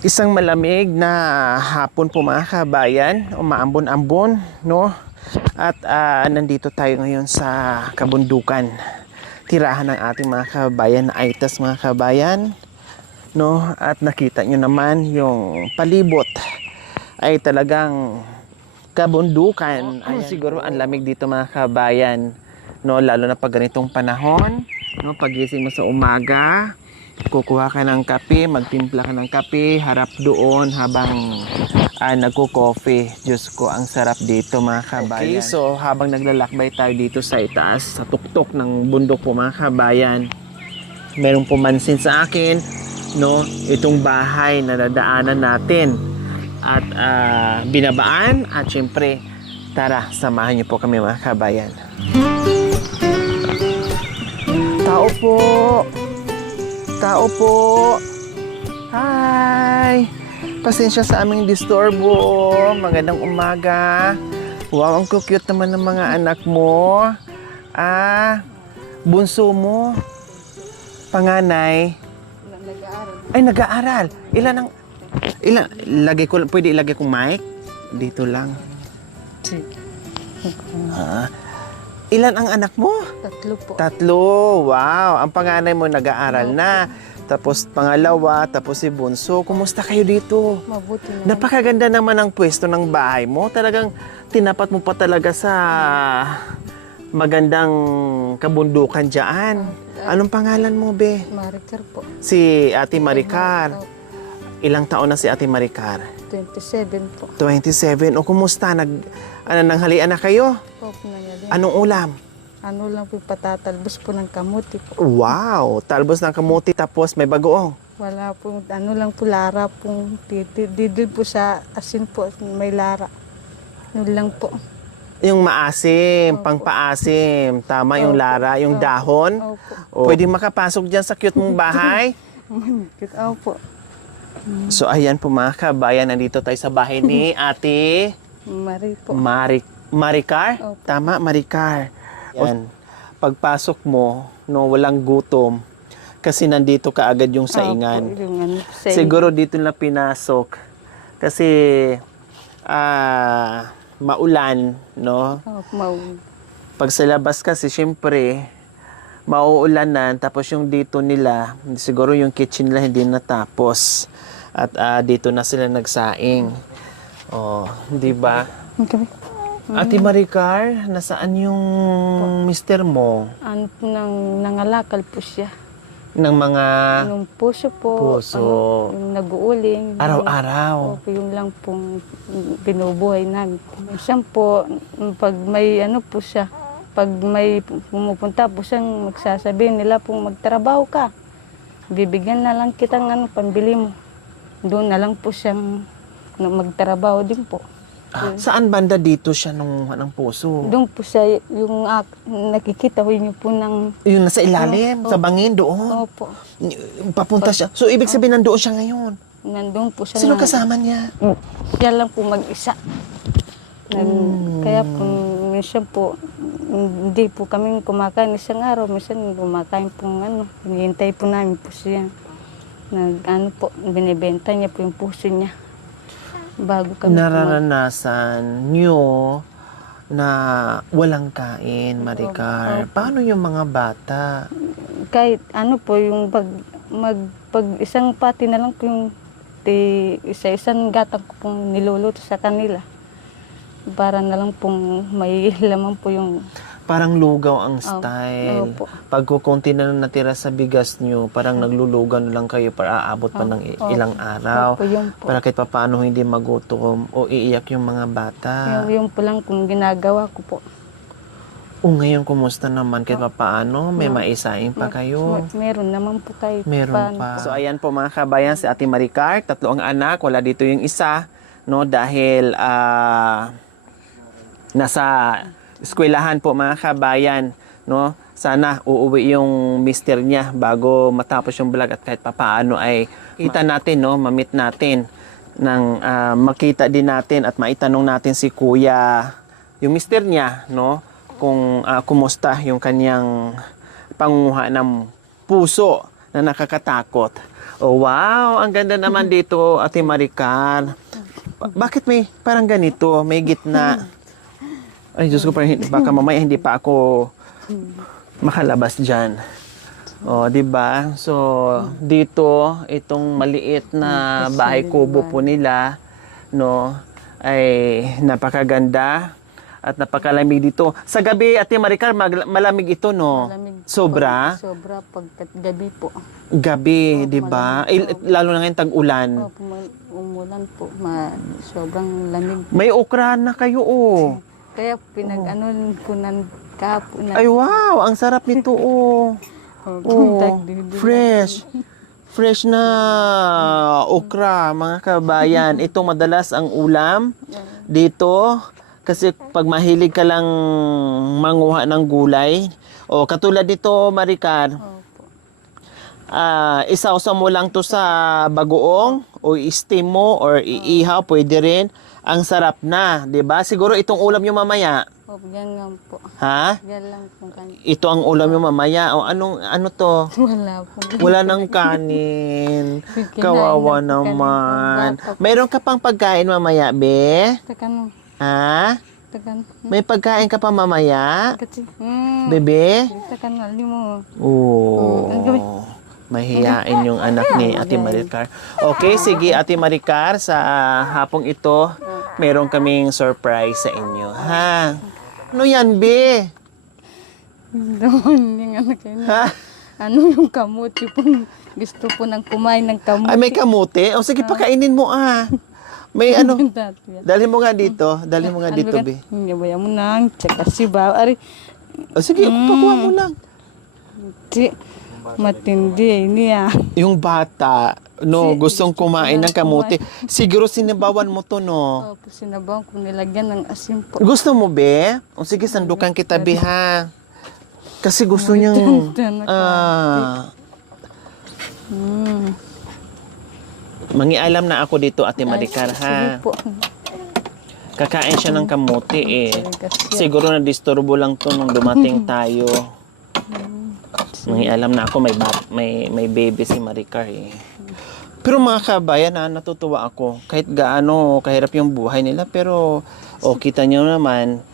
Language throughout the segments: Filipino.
Isang malamig na hapon po mga kabayan, umaambon-ambon, no? At nandito tayo ngayon sa kabundukan. Tirahan ng ating mga kabayan na Aitas mga kabayan, no? At nakita nyo naman yung palibot ay talagang kabundukan. Ay, siguro ang lamig dito mga kabayan, no? Lalo na pag ganitong panahon, no? Pagising mo sa umaga, kukuha ka ng kape, magtimpla ka ng kape, harap doon habang nagko-coffee. Diyos ko, ang sarap dito mga kabayan. Okay, so habang naglalakbay tayo dito sa itaas, sa tuktok ng bundok po mga kabayan, merong pumansin sa akin, no, itong bahay na nadaanan natin. At binabaan at syempre, tara, samahan niyo po kami mga kabayan. Tao po! Tao po! Hi! Pasensya sa aming disturbo. Magandang umaga. Wow, ang cute naman ng mga anak mo. Bunso mo. Panganay. Ay, nag-aaral. Pwede ilagay kong mic? Dito lang. Ilan ang anak mo? 3 po. 3. Wow. Ang panganay mo nag-aaral na. Tapos pangalawa, tapos si bunso. Kumusta kayo dito? Mabuti naman. Napakaganda naman ang pwesto ng bahay mo. Talagang tinapat mo pa talaga sa magandang kabundukan dyan. Anong pangalan mo, be? Maricar po. Si Ate Maricar. Ilang taon na si Ate Maricar? 27 po. 27. O kumusta? Nanghalian na kayo? Opo na yan. Anong ulam? Ano lang po, patatalbos po ng kamuti po. Wow! Talbos ng kamuti tapos may bagoong. Wala po, ano lang po, lara pong didil po sa asin po, may lara. Yun lang po. Yung maasim, Opo. pangpaasim. Tama yung Opo. lara, yung Opo. dahon. Opo. Pwede makapasok dyan sa cute mong bahay. Opo. So ayan po mga kabayan, nandito tayo sa bahay ni Ate Mari po. Maricar? Opo. Tama, Maricar. Yan. Pagpasok mo, no, walang gutom. Kasi nandito ka agad yung saingan. Opo, yung ano, saingan. Siguro dito na pinasok. Kasi maulan, no? Opo, Pag sa labas kasi, syempre, mauulanan. Tapos yung dito nila, siguro yung kitchen nila hindi natapos. At dito na sila nagsaing. Oh, di ba? Okay. Ate Maricar, nasaan yung mister mo? Ano po, nangalakal po siya. Ng mga Nung puso po. Puso. Yung nag-uuling. araw-araw. Opo, yung lang pong binubuhay namin. Minsan po, pag may ano po siya, pag may pumupunta po siyang magsasabihin nila pong magtrabaho ka. Bibigyan na lang kitang pambili mo. Doon na lang po siyang magtrabaho din po. Saan banda dito siya ng puso? Doon po siya, yung nakikita ko niyo po ng... Yung nasa ilalim, sa bangin doon. Opo. Papunta siya. So, ibig sabihin nandoon siya ngayon. Nandun po siya. Sino kasama niya? Siya lang po mag-isa. Kaya po, minsan po, hindi po kami kumakain isang araw. Minsan kumakain po hinihintay po namin po siya. Binibenta niya po yung puso niya. Bago kami Nararanasan niyo na walang kain, Maricar. Opo. Paano yung mga bata? kahit po, yung pag isang pati na lang po yung isa-isang gatang ko pong niluluto sa kanila. Para na lang pong may laman po yung... Parang lugaw ang style. Opo. Pag kukunti na natira sa bigas nyo, parang naglulugaw na lang kayo para aabot pa ng ilang araw. Opo, yun po. Para kahit paano hindi magutom o iiyak yung mga bata. Yung po lang kung ginagawa ko po. O ngayon, kumusta naman kahit paano? May maisaing pa kayo? Meron naman po tayo. Meron pa. So ayan po mga kabayan, si Ate Maricar, 3 ang anak, wala dito yung isa, no, dahil nasa eskwelahan po mga kabayan, no. Sana uuwi yung mister niya bago matapos yung vlog at kahit papaano ay kita natin, no, mamit natin nang makita din natin at maitanong natin si Kuya, yung mister niya, no, kung kumusta yung kanyang pangunguha ng puso na nakakatakot. Oh, wow. Ang ganda naman dito, Ate Maricar. Bakit may parang ganito? May gitna. Ay, Diyos ko, parang baka mamaya hindi pa ako makalabas dyan. O, di ba? So, dito, itong maliit na bahay kubo po nila, no, ay napakaganda at napakalamig dito. Sa gabi, Ate Maricar, malamig ito, no? Malamig. Sobra? Sobra pagkat gabi po. Gabi, di ba? Lalo na ngayon tag-ulan. Opo, umulan po. Sobrang lamig. May okra na kayo, oh. Kaya pinag-ano ko ng kapo na. Ay, wow! Ang sarap nito, oh. Oh, fresh. Fresh na okra, mga kabayan. Ito madalas ang ulam dito. Kasi pag mahilig ka lang manguha ng gulay, o katulad nito, Maricar, Opo. isausaw mo lang to sa bagoong o i-steam mo or iihaw, pwede rin. Ang sarap na, 'di ba? Siguro itong ulam yung mamaya. Opo, yan lang po. Ha? Yan lang po kanina. Ito ang ulam yung mamaya. O ano to? Wala po. Wala nang kanin. Kawawa naman. Mayroon ka pang pagkain mamaya, be? Takan, Ha? takan. May pagkain ka pa mamaya? Kasi, Bebe? takan, alim mo. Oo. Mahihain yung anak ni Ate Maricar. Okay, sige Ate Maricar, sa hapong ito, meron kaming surprise sa inyo. Ha? Ano yan, be? Doon, yung ano kayo. Ha? Ano yung kamuti po? Gusto po ng kumain ng kamuti. Ay, may kamote? O sige, pakainin mo May ano? Dali mo nga dito. Dali mo nga dito, be. Nabaya mo na. Tsaka si Bao. Ari, O sige, pakuha mo lang. matindi niya. Yung bata, no, gustong kumain ng kamote. Siguro sinabawan mo to, no? Opo, sinabaw ko nilagyan ng asin po. Gusto mo, be? O sige, sandukan kita, be, ha? Kasi gusto niyang... Mangialam na ako dito, Ate Maricar, ha? Sige po. Kakain siya ng kamote, eh. Siguro na-disturbo lang to nung dumating tayo. Mangialam na ako, may baby si Maricar, eh. Pero mga kabayan, natutuwa ako. Kahit gaano kahirap yung buhay nila, pero kita nyo naman,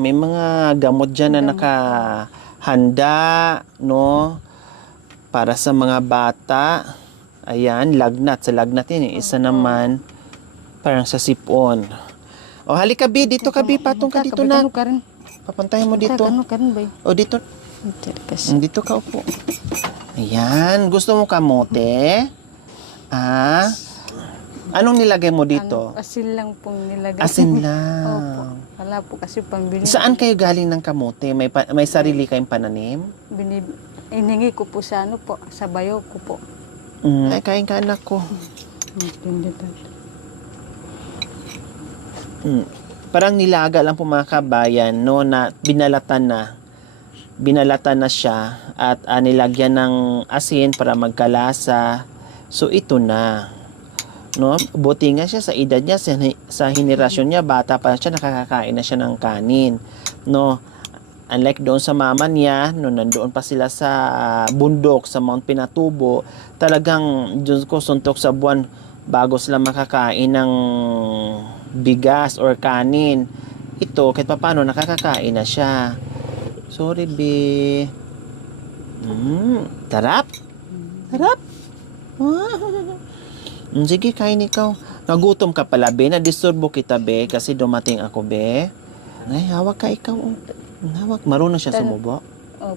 may mga gamot dyan na nakahanda, no? Para sa mga bata. Ayan, lagnat. Sa lagnat yun, isa naman, parang sa sipon. Halika, Bi. Dito ka, Bi. Patong ka dito na. Papuntahin mo dito. Dito. Dito ka, upo. Ayan. Gusto mo kamote? Anong nilagay mo dito? Asin lang pong nilagay. Asin lang. Opo. Wala po kasi pambili. Saan kayo galing ng kamote? May sarili kayong pananim? Iningi ko po sa sa bayo ko po. Ay, kain ka, anak ko. Parang nilaga lang po mga kabayan, no, na binalatan na siya at nilagyan ng asin para magkalasa. So ito na, no, buti nga siya sa edad niya, sa henerasyon niya, bata pa siya, nakakakain na siya ng kanin, no. Unlike doon sa mama niya, no, nandoon pa sila sa bundok, sa Mount Pinatubo, talagang Diyos ko, suntok sa buwan bago sila makakain ng bigas or kanin. Ito, kahit pa paano, nakakakain na siya. Sorry, be. Tarap? Tarap? Sige, kain ikaw. Nagutom ka pala, be. Nadisturbo kita, be, kasi dumating ako, be. Ay, hawak ka ikaw. Hawak. Marunong siya sumubo?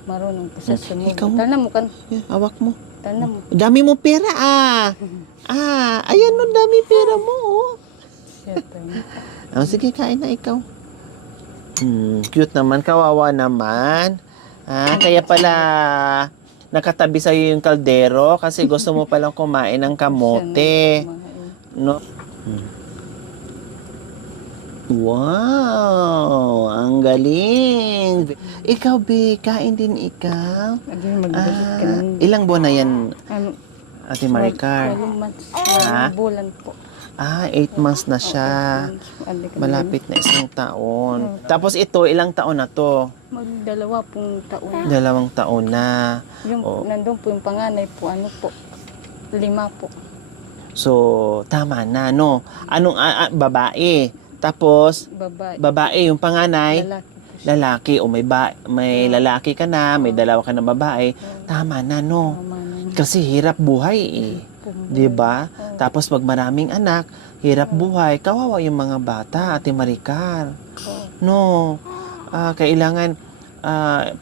Marunong po siya sumubo. Ikaw mo. Tala mo kan. Hawak mo. Tala mo. Dami mo pera, ayan no, dami pera mo, sige, kain na ikaw. Cute naman, kawawa naman. Kaya pala nakatabi sa'yo yung kaldero kasi gusto mo palang kumain ng kamote. No? Wow! Ang galing! Ikaw, be, kain din ikaw. Ilang buwan na yan, Ate Maricar? 12 months. Bulan po. 8 months na siya. Malapit na 1 taon. Tapos ito, ilang taon na to? Mag-2 taon. 2 taon na. Yung nandun po yung panganay po, 5 po. So, tama na, no? Anong babae? Tapos, Babae. yung panganay, Lalaki po siya. lalaki. O may lalaki ka na, may dalawa ka na babae. Tama na, no? Tama na. Kasi hirap buhay eh. Di ba? Tapos pag maraming anak, hirap buhay. Kawawa yung mga bata, Ate Maricar. No. Kailangan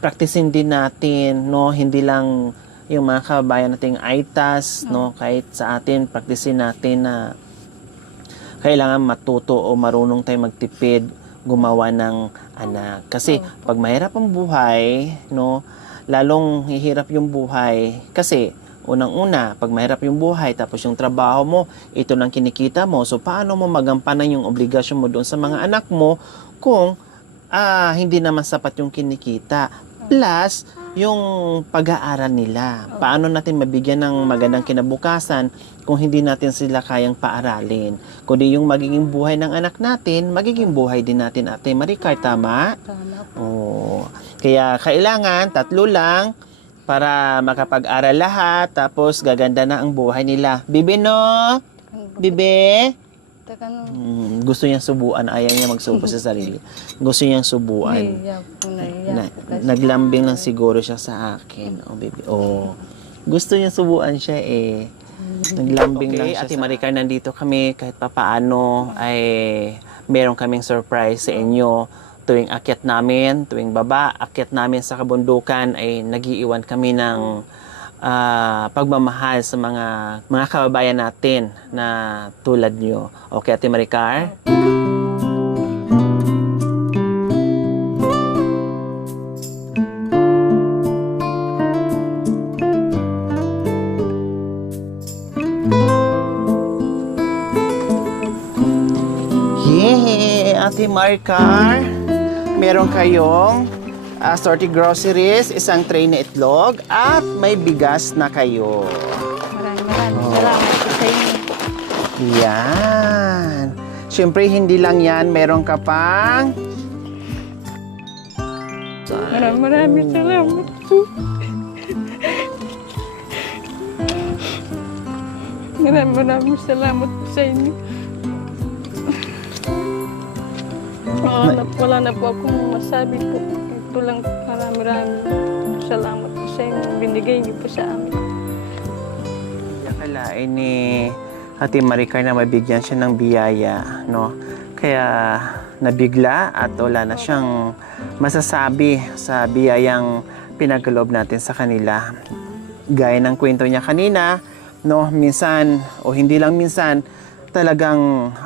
practicein din natin, no? Hindi lang yung mga kababayan nating ITAS, no? Kahit sa atin, practicein natin na kailangan matuto o marunong tayo magtipid, gumawa ng anak. Kasi pag mahirap ang buhay, no? Lalong hihirap yung buhay. Kasi unang-una, pag mahirap yung buhay, tapos yung trabaho mo, ito lang kinikita mo. So, paano mo magampanan yung obligasyon mo doon sa mga anak mo kung hindi naman sapat yung kinikita? Plus, yung pag-aaral nila. Paano natin mabigyan ng magandang kinabukasan kung hindi natin sila kayang paaralin? Kundi yung magiging buhay ng anak natin, magiging buhay din natin, Ate Maricar, tama? Tama po. Oo. Kaya kailangan 3 lang para makapag-aral lahat, tapos gaganda na ang buhay nila. Bibi, no? Bibi? Taka no. Gusto niyang subuan, ayaw niya magsubo sa sarili. Gusto niyang subuan. Naiyak po. Naglambing lang siguro siya sa akin. Oh, baby. Oh. Gusto niya subuan siya eh. Naglambing lang siya. Ate Maricar, nandito kami kahit papaano ay meron kaming surprise sa inyo. Tuwing akyat namin, tuwing akyat namin sa kabundukan ay nagiiwan kami ng pagmamahal sa mga kababayan natin na tulad nyo. Okay, Ate Maricar? Yeah, Ate Maricar, meron kayong assorted groceries, isang tray na itlog, at may bigas na kayo. Maraming salamat po sa inyo. Yan. Siyempre, hindi lang yan. Meron ka pang... Maraming salamat po. Maraming salamat po sa inyo. Wala na po akong masabi po. Ito lang, maraming salamat po sa inyo. Binigay niyo po sa amin. Akalain ni Ate Maricar na mabigyan siya ng biyaya, no? Kaya nabigla at wala na siyang masasabi sa biyayang pinagkaloob natin sa kanila. Gaya ng kwento niya kanina, no? Minsan, o hindi lang minsan, talagang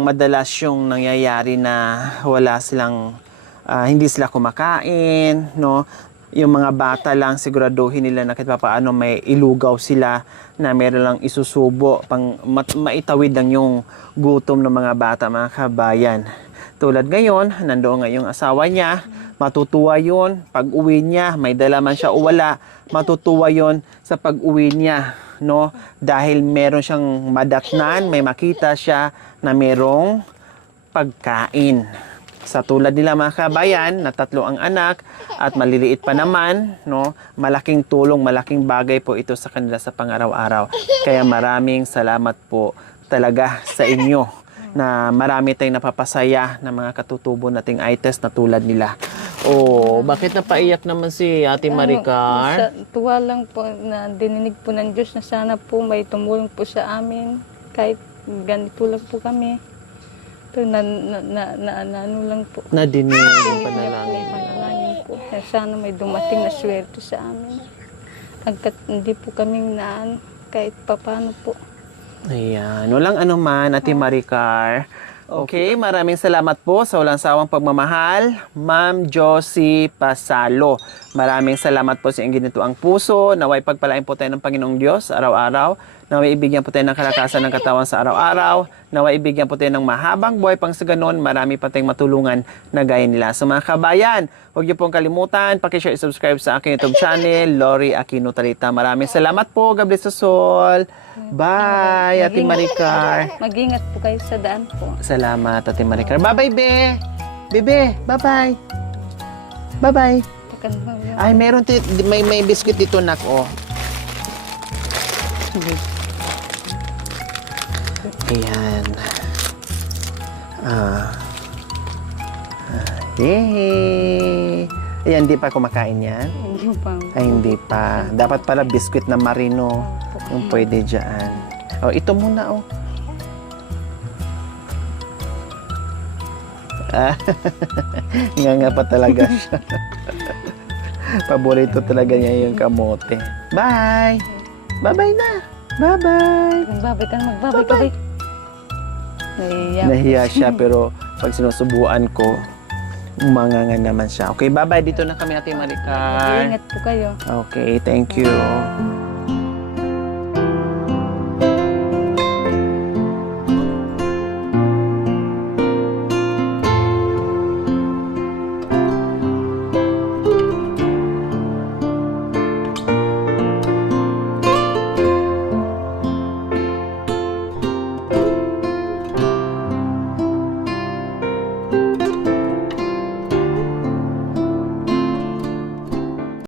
madalas yung nangyayari na wala silang, hindi sila kumakain, no? Yung mga bata lang, siguraduhin nila na kahit paano may ilugaw sila na meron lang isusubo pang maitawid lang yung gutom ng mga bata, mga kabayan. Tulad ngayon, nandoon nga yung asawa niya, matutuwa yun pag uwi niya, may dala man siya o wala, matutuwa yun sa pag uwi niya, no? Dahil meron siyang madatnan, may makita siya na merong pagkain. Sa tulad nila, mga kabayan, na 3 ang anak at maliliit pa naman, no? Malaking tulong, malaking bagay po ito sa kanila sa pang-araw-araw. Kaya maraming salamat po talaga sa inyo na marami tayong napapasaya na mga katutubo nating ITES na tulad nila. Oh, bakit napaiyak naman si Ate Maricar? Tuwa lang po na dininig po ng Diyos na sana po may tumulong po sa amin. Kahit ganito lang po kami. Ito ano lang po. Nadinig yung Panalangin po. Kaya sana may dumating na swerte sa amin. Hanggat hindi po kaming naan kahit papano po. Ayan. Walang anuman, Ate Maricar. Okay, maraming salamat po sa walang sawang pagmamahal, Ma'am Josie Pasalo. Maraming salamat po sa iyong ginituang puso. Naway pagpalain po tayo ng Panginoong Diyos araw-araw. Naway ibigyan po tayo ng kalakasan ng katawan sa araw-araw. Naway ibigyan po tayo ng mahabang buhay pang sa ganon. Marami pa tayong matulungan na gaya nila. So mga kabayan, huwag niyo pong kalimutan, pakishare, subscribe sa aking YouTube channel, Lori Aquino Talita. Maraming salamat po. God bless us all. Bye, Ate Maricar. Mag-ingat po kayo sa daan po. Salamat, Ate Maricar. Bye-bye, Be. Bebe, bye-bye. Bye-bye. Ay, meron may biscuit dito, nak, oh. Ayan. Yay! Ayan, hindi pa kumakain yan? Hindi pa. Ay, hindi pa. Dapat pala biskwit na marino yung pwede dyan. Oh, ito muna, oh. Nga pa talaga siya. Paborito talaga niya yung kamote. Bye! Bye-bye na! Bye-bye! Magbabay ka na, magbabay ka, bay. Nahiya siya pero pag sinusubuan ko, umanganga naman siya. Okay, bye-bye. Dito na kami, Ate Marika. Ingat po kayo. Okay, thank you.